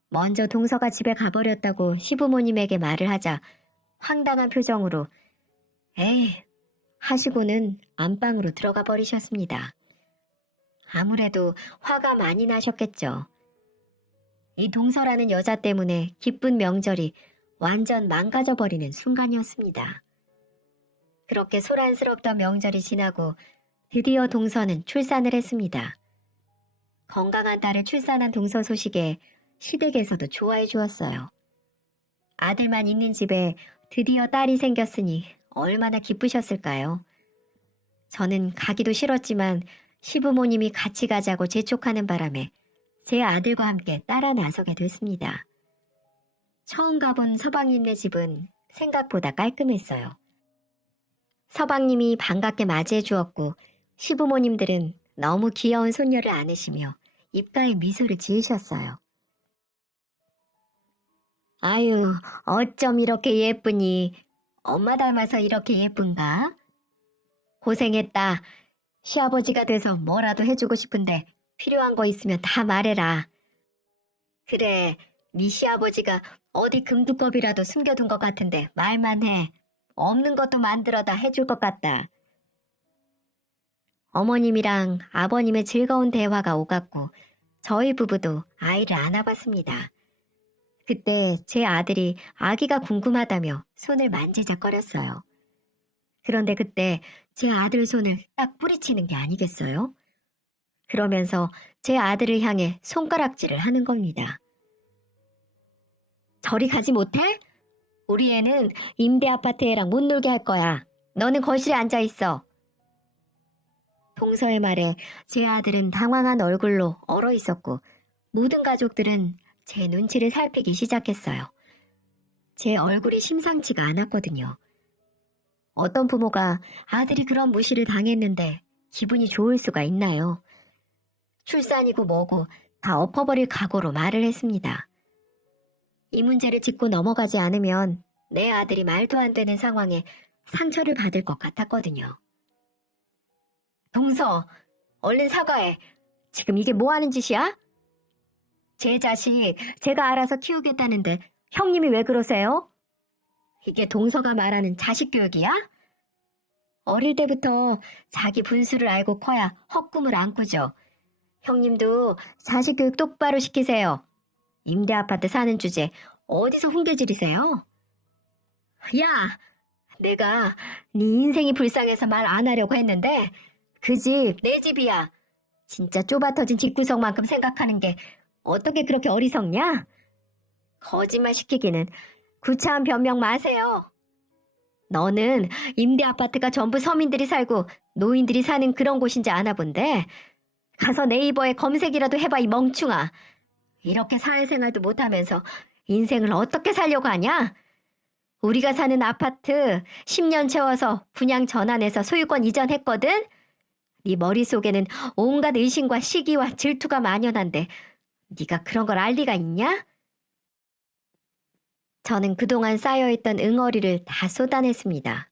먼저 동서가 집에 가버렸다고 시부모님에게 말을 하자 황당한 표정으로 에이 하시고는 안방으로 들어가 버리셨습니다. 아무래도 화가 많이 나셨겠죠. 이 동서라는 여자 때문에 기쁜 명절이 완전 망가져버리는 순간이었습니다. 그렇게 소란스럽던 명절이 지나고 드디어 동서는 출산을 했습니다. 건강한 딸을 출산한 동서 소식에 시댁에서도 좋아해 주었어요. 아들만 있는 집에 드디어 딸이 생겼으니 얼마나 기쁘셨을까요? 저는 가기도 싫었지만 시부모님이 같이 가자고 재촉하는 바람에 제 아들과 함께 따라 나서게 됐습니다. 처음 가본 서방님네 집은 생각보다 깔끔했어요. 서방님이 반갑게 맞이해 주었고 시부모님들은 너무 귀여운 손녀를 안으시며 입가에 미소를 지으셨어요. 아유, 어쩜 이렇게 예쁘니? 엄마 닮아서 이렇게 예쁜가? 고생했다. 시아버지가 돼서 뭐라도 해주고 싶은데 필요한 거 있으면 다 말해라. 그래, 네 시아버지가 어디 금두껍이라도 숨겨둔 것 같은데 말만 해. 없는 것도 만들어다 해줄 것 같다. 어머님이랑 아버님의 즐거운 대화가 오갔고 저희 부부도 아이를 안아봤습니다. 그때 제 아들이 아기가 궁금하다며 손을 만지작거렸어요. 그런데 그때 제 아들 손을 딱 뿌리치는 게 아니겠어요? 그러면서 제 아들을 향해 손가락질을 하는 겁니다. 저리 가지 못해? 우리 애는 임대 아파트 애랑 못 놀게 할 거야. 너는 거실에 앉아 있어. 동서의 말에 제 아들은 당황한 얼굴로 얼어 있었고 모든 가족들은 제 눈치를 살피기 시작했어요. 제 얼굴이 심상치가 않았거든요. 어떤 부모가 아들이 그런 무시를 당했는데 기분이 좋을 수가 있나요? 출산이고 뭐고 다 엎어버릴 각오로 말을 했습니다. 이 문제를 짚고 넘어가지 않으면 내 아들이 말도 안 되는 상황에 상처를 받을 것 같았거든요. 동서, 얼른 사과해. 지금 이게 뭐 하는 짓이야? 제 자식 제가 알아서 키우겠다는데 형님이 왜 그러세요? 이게 동서가 말하는 자식 교육이야? 어릴 때부터 자기 분수를 알고 커야 헛꿈을 안 꾸죠. 형님도 자식 교육 똑바로 시키세요. 임대 아파트 사는 주제 어디서 훈계질이세요? 야, 내가 네 인생이 불쌍해서 말 안 하려고 했는데 그 집 내 집이야. 진짜 좁아터진 집구석만큼 생각하는 게 어떻게 그렇게 어리석냐? 거짓말 시키기는 구차한 변명 마세요. 너는 임대 아파트가 전부 서민들이 살고 노인들이 사는 그런 곳인지 아나 본데 가서 네이버에 검색이라도 해봐 이 멍충아. 이렇게 사회생활도 못하면서 인생을 어떻게 살려고 하냐? 우리가 사는 아파트 10년 채워서 분양 전환해서 소유권 이전했거든? 네 머릿속에는 온갖 의심과 시기와 질투가 만연한데 네가 그런 걸 알 리가 있냐? 저는 그동안 쌓여있던 응어리를 다 쏟아냈습니다.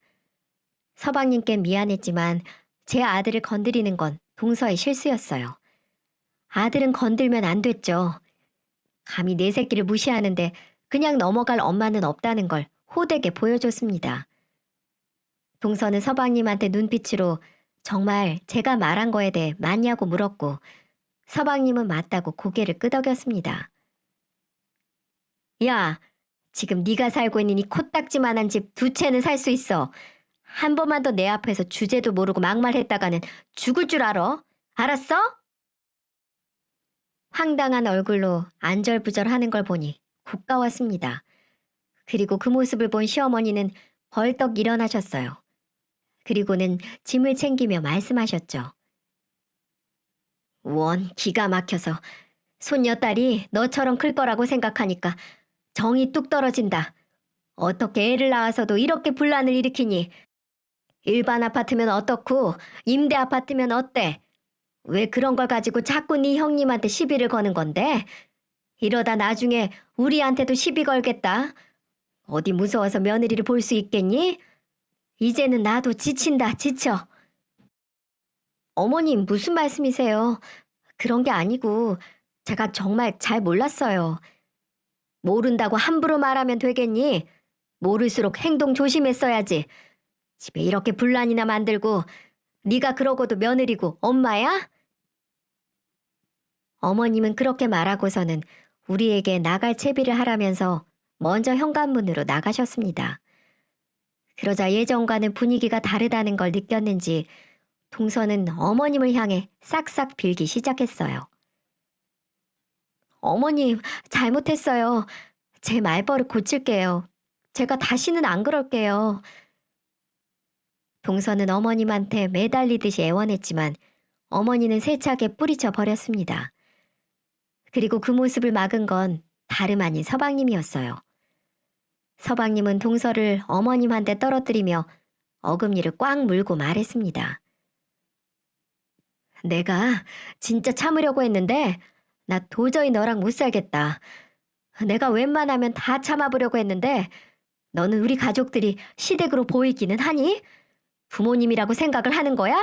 서방님께 미안했지만 제 아들을 건드리는 건 동서의 실수였어요. 아들은 건들면 안 됐죠. 감히 내 새끼를 무시하는데 그냥 넘어갈 엄마는 없다는 걸 호되게 보여줬습니다. 동서는 서방님한테 눈빛으로 정말 제가 말한 거에 대해 맞냐고 물었고 서방님은 맞다고 고개를 끄덕였습니다. 야, 지금 네가 살고 있는 이 코딱지만한 집 2채는 살 수 있어. 한 번만 더 내 앞에서 주제도 모르고 막말했다가는 죽을 줄 알아? 알았어? 황당한 얼굴로 안절부절하는 걸 보니 국가웠습니다. 그리고 그 모습을 본 시어머니는 벌떡 일어나셨어요. 그리고는 짐을 챙기며 말씀하셨죠. 원 기가 막혀서 손녀딸이 너처럼 클 거라고 생각하니까 정이 뚝 떨어진다. 어떻게 애를 낳아서도 이렇게 분란을 일으키니? 일반 아파트면 어떻고 임대 아파트면 어때? 왜 그런 걸 가지고 자꾸 네 형님한테 시비를 거는 건데? 이러다 나중에 우리한테도 시비 걸겠다. 어디 무서워서 며느리를 볼 수 있겠니? 이제는 나도 지친다, 지쳐. 어머님, 무슨 말씀이세요? 그런 게 아니고 제가 정말 잘 몰랐어요. 모른다고 함부로 말하면 되겠니? 모를수록 행동 조심했어야지. 집에 이렇게 분란이나 만들고 네가 그러고도 며느리고 엄마야? 어머님은 그렇게 말하고서는 우리에게 나갈 채비를 하라면서 먼저 현관문으로 나가셨습니다. 그러자 예전과는 분위기가 다르다는 걸 느꼈는지 동서는 어머님을 향해 싹싹 빌기 시작했어요. 어머님, 잘못했어요. 제 말버릇 고칠게요. 제가 다시는 안 그럴게요. 동서는 어머님한테 매달리듯이 애원했지만 어머니는 세차게 뿌리쳐 버렸습니다. 그리고 그 모습을 막은 건 다름 아닌 서방님이었어요. 서방님은 동서를 어머님한테 떨어뜨리며 어금니를 꽉 물고 말했습니다. 내가 진짜 참으려고 했는데 나 도저히 너랑 못 살겠다. 내가 웬만하면 다 참아보려고 했는데 너는 우리 가족들이 시댁으로 보이기는 하니? 부모님이라고 생각을 하는 거야?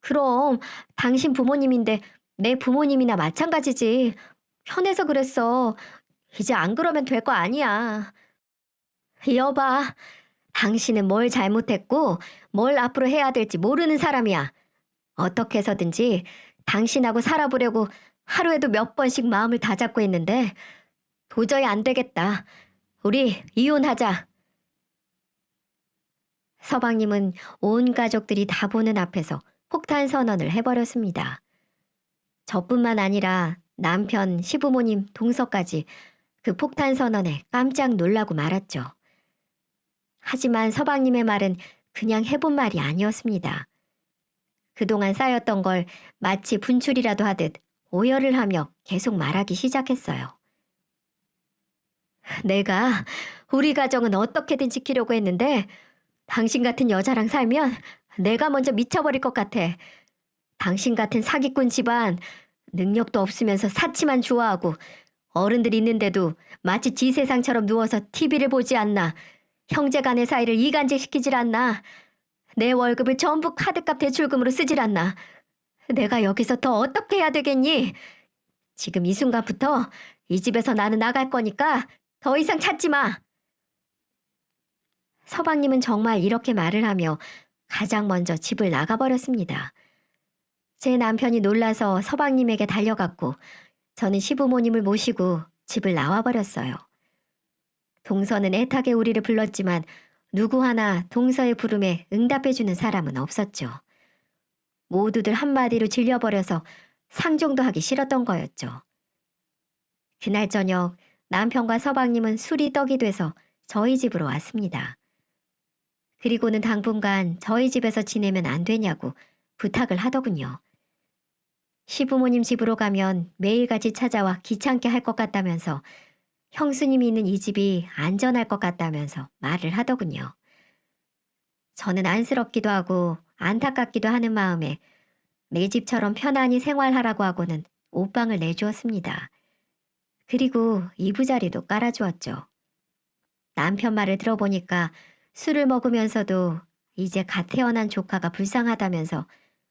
그럼 당신 부모님인데 내 부모님이나 마찬가지지. 편해서 그랬어. 이제 안 그러면 될 거 아니야. 여봐, 당신은 뭘 잘못했고 뭘 앞으로 해야 될지 모르는 사람이야. 어떻게 해서든지 당신하고 살아보려고 하루에도 몇 번씩 마음을 다잡고 있는데 도저히 안 되겠다. 우리 이혼하자. 서방님은 온 가족들이 다 보는 앞에서 폭탄 선언을 해버렸습니다. 저뿐만 아니라 남편, 시부모님, 동서까지 그 폭탄 선언에 깜짝 놀라고 말았죠. 하지만 서방님의 말은 그냥 해본 말이 아니었습니다. 그동안 쌓였던 걸 마치 분출이라도 하듯 오열을 하며 계속 말하기 시작했어요. 내가 우리 가정은 어떻게든 지키려고 했는데 당신 같은 여자랑 살면 내가 먼저 미쳐버릴 것 같아. 당신 같은 사기꾼 집안 능력도 없으면서 사치만 좋아하고 어른들 있는데도 마치 지 세상처럼 누워서 TV를 보지 않나. 형제간의 사이를 이간질시키질 않나. 내 월급을 전부 카드값 대출금으로 쓰질 않나. 내가 여기서 더 어떻게 해야 되겠니? 지금 이 순간부터 이 집에서 나는 나갈 거니까 더 이상 찾지 마. 서방님은 정말 이렇게 말을 하며 가장 먼저 집을 나가버렸습니다. 제 남편이 놀라서 서방님에게 달려갔고 저는 시부모님을 모시고 집을 나와버렸어요. 동서는 애타게 우리를 불렀지만 누구 하나 동서의 부름에 응답해주는 사람은 없었죠. 모두들 한마디로 질려버려서 상종도 하기 싫었던 거였죠. 그날 저녁 남편과 서방님은 술이 떡이 돼서 저희 집으로 왔습니다. 그리고는 당분간 저희 집에서 지내면 안 되냐고 부탁을 하더군요. 시부모님 집으로 가면 매일같이 찾아와 귀찮게 할 것 같다면서 형수님이 있는 이 집이 안전할 것 같다면서 말을 하더군요. 저는 안쓰럽기도 하고 안타깝기도 하는 마음에 내 집처럼 편안히 생활하라고 하고는 옷방을 내주었습니다. 그리고 이부자리도 깔아주었죠. 남편 말을 들어보니까 술을 먹으면서도 이제 갓 태어난 조카가 불쌍하다면서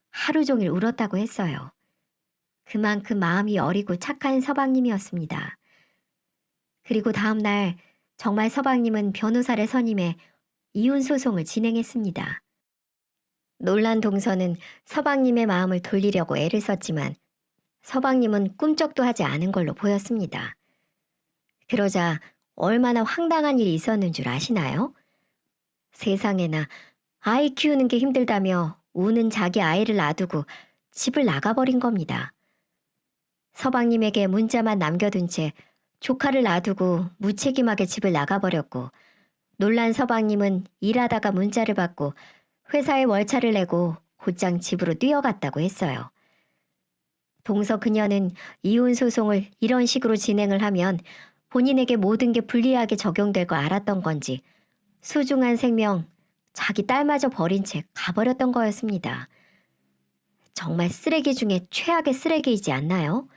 하루 종일 울었다고 했어요. 그만큼 마음이 어리고 착한 서방님이었습니다. 그리고 다음 날 정말 서방님은 변호사를 선임해 이혼 소송을 진행했습니다. 놀란 동서는 서방님의 마음을 돌리려고 애를 썼지만 서방님은 꿈쩍도 하지 않은 걸로 보였습니다. 그러자 얼마나 황당한 일이 있었는 줄 아시나요? 세상에나 아이 키우는 게 힘들다며 우는 자기 아이를 놔두고 집을 나가버린 겁니다. 서방님에게 문자만 남겨둔 채 조카를 놔두고 무책임하게 집을 나가버렸고 놀란 서방님은 일하다가 문자를 받고 회사에 월차를 내고 곧장 집으로 뛰어갔다고 했어요. 동서 그녀는 이혼 소송을 이런 식으로 진행을 하면 본인에게 모든 게 불리하게 적용될 걸 알았던 건지 소중한 생명, 자기 딸마저 버린 채 가버렸던 거였습니다. 정말 쓰레기 중에 최악의 쓰레기이지 않나요?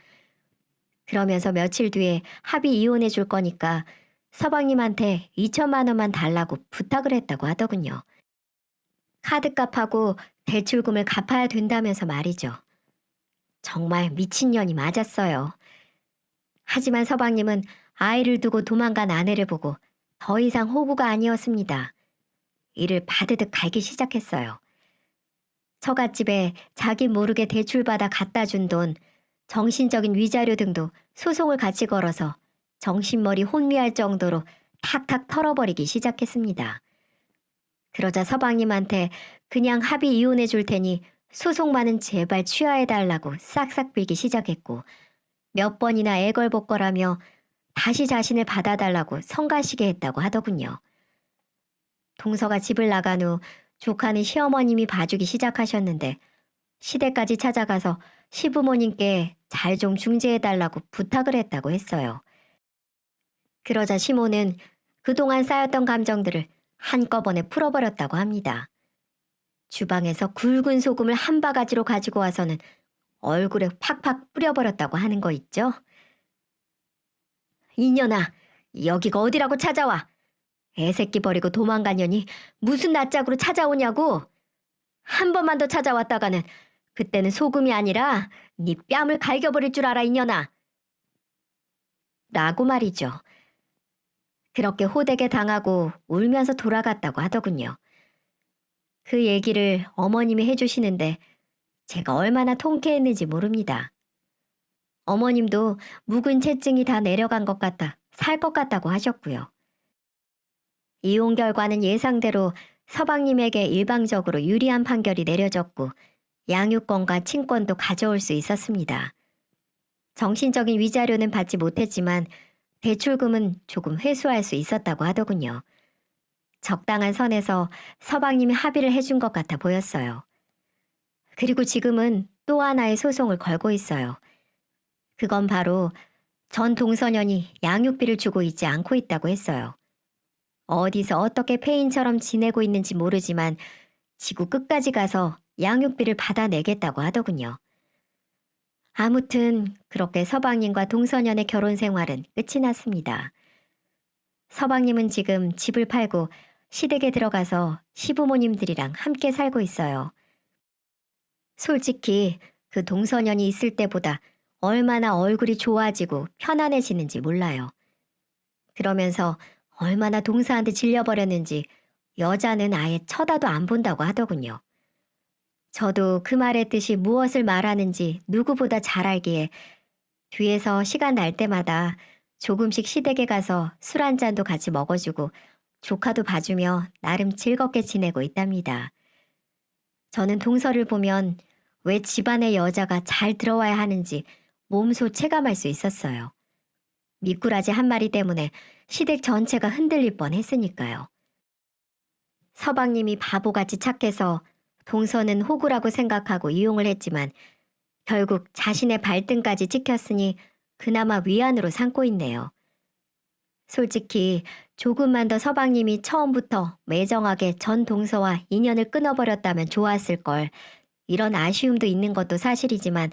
그러면서 며칠 뒤에 합의 이혼해 줄 거니까 서방님한테 2천만 원만 달라고 부탁을 했다고 하더군요. 카드값하고 대출금을 갚아야 된다면서 말이죠. 정말 미친년이 맞았어요. 하지만 서방님은 아이를 두고 도망간 아내를 보고 더 이상 호구가 아니었습니다. 이를 바드득 갈기 시작했어요. 처갓집에 자기 모르게 대출받아 갖다 준 돈, 정신적인 위자료 등도 소송을 같이 걸어서 정신머리 혼미할 정도로 탁탁 털어버리기 시작했습니다. 그러자 서방님한테 그냥 합의 이혼해 줄 테니 소송만은 제발 취하해달라고 싹싹 빌기 시작했고 몇 번이나 애걸복걸하며 다시 자신을 받아달라고 성가시게 했다고 하더군요. 동서가 집을 나간 후 조카는 시어머님이 봐주기 시작하셨는데 시댁까지 찾아가서 시부모님께 잘 좀 중재해달라고 부탁을 했다고 했어요. 그러자 시모는 그동안 쌓였던 감정들을 한꺼번에 풀어버렸다고 합니다. 주방에서 굵은 소금을 한 바가지로 가지고 와서는 얼굴에 팍팍 뿌려버렸다고 하는 거 있죠? 이년아, 여기가 어디라고 찾아와? 애새끼 버리고 도망가려니 무슨 낯짝으로 찾아오냐고? 한 번만 더 찾아왔다가는 그때는 소금이 아니라 네 뺨을 갈겨버릴 줄 알아, 이년아. 라고 말이죠. 그렇게 호되게 당하고 울면서 돌아갔다고 하더군요. 그 얘기를 어머님이 해주시는데 제가 얼마나 통쾌했는지 모릅니다. 어머님도 묵은 채증이 다 내려간 것 같아 살 것 같다고 하셨고요. 이혼 결과는 예상대로 서방님에게 일방적으로 유리한 판결이 내려졌고 양육권과 친권도 가져올 수 있었습니다. 정신적인 위자료는 받지 못했지만 대출금은 조금 회수할 수 있었다고 하더군요. 적당한 선에서 서방님이 합의를 해준 것 같아 보였어요. 그리고 지금은 또 하나의 소송을 걸고 있어요. 그건 바로 전 동서년이 양육비를 주고 있지 않고 있다고 했어요. 어디서 어떻게 폐인처럼 지내고 있는지 모르지만 지구 끝까지 가서 양육비를 받아내겠다고 하더군요. 아무튼 그렇게 서방님과 동서년의 결혼 생활은 끝이 났습니다. 서방님은 지금 집을 팔고 시댁에 들어가서 시부모님들이랑 함께 살고 있어요. 솔직히 그 동서년이 있을 때보다 얼마나 얼굴이 좋아지고 편안해지는지 몰라요. 그러면서 얼마나 동서한테 질려버렸는지 여자는 아예 쳐다도 안 본다고 하더군요. 저도 그 말의 뜻이 무엇을 말하는지 누구보다 잘 알기에 뒤에서 시간 날 때마다 조금씩 시댁에 가서 술 한 잔도 같이 먹어주고 조카도 봐주며 나름 즐겁게 지내고 있답니다. 저는 동서를 보면 왜 집안의 여자가 잘 들어와야 하는지 몸소 체감할 수 있었어요. 미꾸라지 한 마리 때문에 시댁 전체가 흔들릴 뻔했으니까요. 서방님이 바보같이 착해서 동서는 호구라고 생각하고 이용을 했지만 결국 자신의 발등까지 찍혔으니 그나마 위안으로 삼고 있네요. 솔직히 조금만 더 서방님이 처음부터 매정하게 전 동서와 인연을 끊어버렸다면 좋았을 걸, 이런 아쉬움도 있는 것도 사실이지만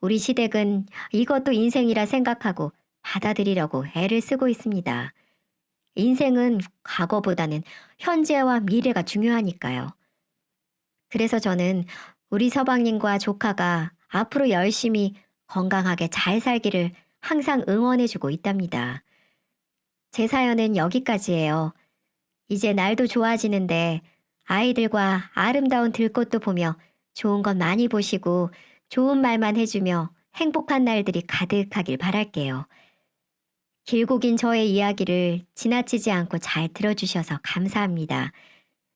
우리 시댁은 이것도 인생이라 생각하고 받아들이려고 애를 쓰고 있습니다. 인생은 과거보다는 현재와 미래가 중요하니까요. 그래서 저는 우리 서방님과 조카가 앞으로 열심히 건강하게 잘 살기를 항상 응원해주고 있답니다. 제 사연은 여기까지예요. 이제 날도 좋아지는데 아이들과 아름다운 들꽃도 보며 좋은 것 많이 보시고 좋은 말만 해주며 행복한 날들이 가득하길 바랄게요. 길고 긴 저의 이야기를 지나치지 않고 잘 들어주셔서 감사합니다.